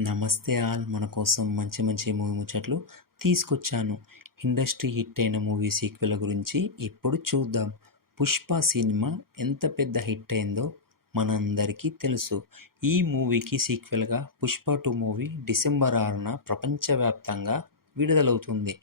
నమస్తే ఆల్. మన కోసం మంచి మంచి మూవీ ముచ్చట్లు తీసుకొచ్చాను. ఇండస్ట్రీ హిట్ అయిన మూవీ సీక్వెల్ గురించి ఇప్పుడు చూద్దాం. పుష్ప సినిమా ఎంత పెద్ద హిట్ అయిందో మనందరికీ తెలుసు. ఈ మూవీకి సీక్వెల్గా పుష్ప టూ మూవీ డిసెంబర్ ఆరున ప్రపంచవ్యాప్తంగా విడుదలవుతుంది.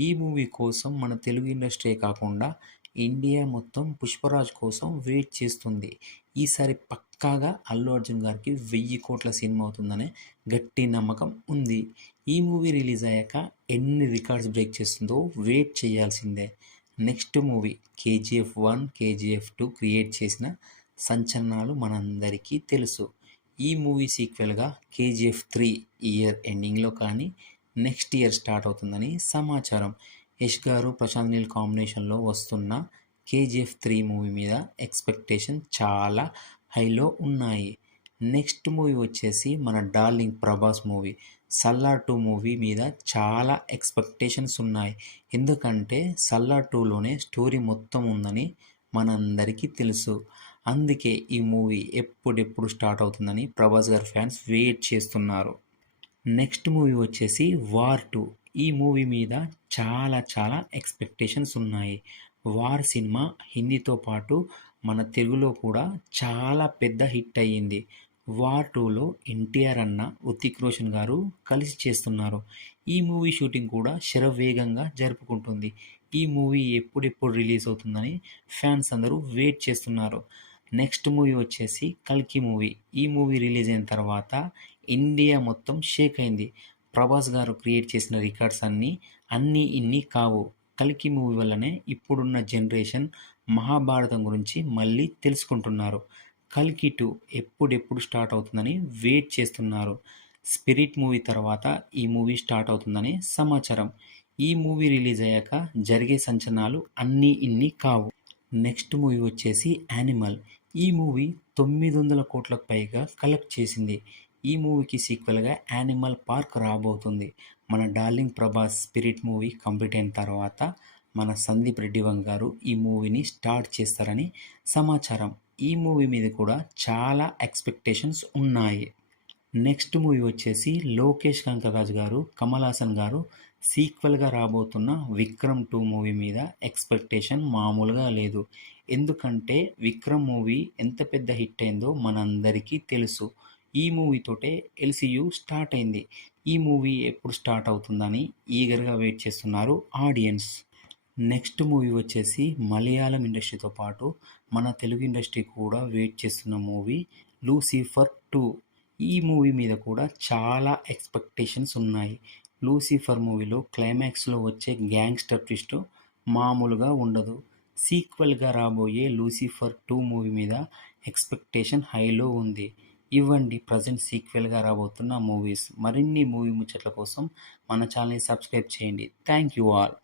ఈ మూవీ కోసం మన తెలుగు ఇండస్ట్రీ కాకుండా ఇండియా మొత్తం పుష్పరాజ్ కోసం వెయిట్ చేస్తుంది. ఈసారి పక్క పక్కాగా అల్లు అర్జున్ గారికి వెయ్యి కోట్ల సినిమా అవుతుందనే గట్టి నమ్మకం ఉంది. ఈ మూవీ రిలీజ్ అయ్యాక ఎన్ని రికార్డ్స్ బ్రేక్ చేస్తుందో వెయిట్ చేయాల్సిందే. Next movie KGF one KGF two create చేసిన సంచలనాలు మనందరికీ తెలుసు. ఈ మూవీ సీక్వెల్గా కేజీఎఫ్ త్రీ ఇయర్ ఎండింగ్లో కానీ నెక్స్ట్ ఇయర్ స్టార్ట్ అవుతుందని సమాచారం. యష్ గారు ప్రశాంత్ నీల్ కాంబినేషన్లో వస్తున్న కేజీఎఫ్ త్రీ మూవీ మీద ఎక్స్పెక్టేషన్ చాలా హైలో ఉన్నాయి. నెక్స్ట్ మూవీ వచ్చేసి మన darling Prabhas movie. Salaar two movie మీద చాలా ఎక్స్పెక్టేషన్స్ ఉన్నాయి. ఎందుకంటే సల్లార్ టూలోనే స్టోరీ మొత్తం ఉందని మనందరికీ తెలుసు. అందుకే ఈ మూవీ ఎప్పుడెప్పుడు స్టార్ట్ అవుతుందని ప్రభాస్ గారి ఫ్యాన్స్ వెయిట్ చేస్తున్నారు. నెక్స్ట్ మూవీ వచ్చేసి వార్ టూ. ఈ మూవీ మీద చాలా చాలా ఎక్స్పెక్టేషన్స్ ఉన్నాయి. వార్ సినిమా హిందీతో పాటు మన తెలుగులో కూడా చాలా పెద్ద హిట్ అయ్యింది. వార్ టూలో ఎన్టీఆర్ అన్న ఉతిక్ రోషన్ గారు కలిసి చేస్తున్నారు. ఈ మూవీ షూటింగ్ కూడా శరవేగంగా జరుపుకుంటుంది. ఈ మూవీ ఎప్పుడెప్పుడు రిలీజ్ అవుతుందని ఫ్యాన్స్ అందరూ వెయిట్ చేస్తున్నారు. నెక్స్ట్ మూవీ వచ్చేసి కల్కి మూవీ. ఈ మూవీ రిలీజ్ అయిన తర్వాత ఇండియా మొత్తం షేక్ అయింది. ప్రభాస్ గారు క్రియేట్ చేసిన రికార్డ్స్ అన్నీ అన్నీ ఇన్ని కావు. కల్కి మూవీ వల్లనే ఇప్పుడున్న జనరేషన్ మహాభారతం గురించి మళ్ళీ తెలుసుకుంటున్నారు. కల్కి టూ ఎప్పుడెప్పుడు స్టార్ట్ అవుతుందని వెయిట్ చేస్తున్నారు. స్పిరిట్ మూవీ తర్వాత ఈ మూవీ స్టార్ట్ అవుతుందని సమాచారం. ఈ మూవీ రిలీజ్ అయ్యాక జరిగే సంచలనాలు అన్నీ ఇన్ని కావు. నెక్స్ట్ మూవీ వచ్చేసి యానిమల్. ఈ మూవీ తొమ్మిది వందల కోట్లకు పైగా కలెక్ట్ చేసింది. ఈ మూవీకి సీక్వెల్గా యానిమల్ పార్క్ రాబోతుంది. మన darling Prabhas spirit movie complete అయిన తర్వాత మన సందీప్ రెడ్డి గారు ఈ మూవీని స్టార్ట్ చేస్తారని సమాచారం. ఈ మూవీ మీద కూడా చాలా ఎక్స్పెక్టేషన్స్ ఉన్నాయి. నెక్స్ట్ మూవీ వచ్చేసి లోకేష్ కనకరాజు గారు కమల్ హాసన్ గారు సీక్వెల్గా రాబోతున్న విక్రమ్ టూ మూవీ మీద ఎక్స్పెక్టేషన్ మామూలుగా లేదు. ఎందుకంటే విక్రమ్ మూవీ ఎంత పెద్ద హిట్ అయిందో మనందరికీ తెలుసు. ఈ మూవీతోటే ఎల్సియు స్టార్ట్ అయింది. ఈ మూవీ ఎప్పుడు స్టార్ట్ అవుతుందని ఈగర్గా వెయిట్ చేస్తున్నారు ఆడియన్స్. నెక్స్ట్ మూవీ వచ్చేసి మలయాళం ఇండస్ట్రీతో పాటు మన తెలుగు ఇండస్ట్రీ కూడా వెయిట్ చేస్తున్న మూవీ లూసిఫర్ టూ. ఈ మూవీ మీద కూడా చాలా ఎక్స్పెక్టేషన్స్ ఉన్నాయి. లూసిఫర్ మూవీలో క్లైమాక్స్లో వచ్చే గ్యాంగ్స్టర్ ట్విస్ట్ మామూలుగా ఉండదు. సీక్వెల్గా రాబోయే లూసిఫర్ టూ మూవీ మీద ఎక్స్పెక్టేషన్ హైలో ఉంది. ఇవ్వండి ప్రజెంట్ సీక్వెల్గా రాబోతున్న మూవీస్ మరిన్ని మూవీ ముచ్చట్ల కోసం మన ఛానల్ని సబ్స్క్రైబ్ చేయండి. Thank you all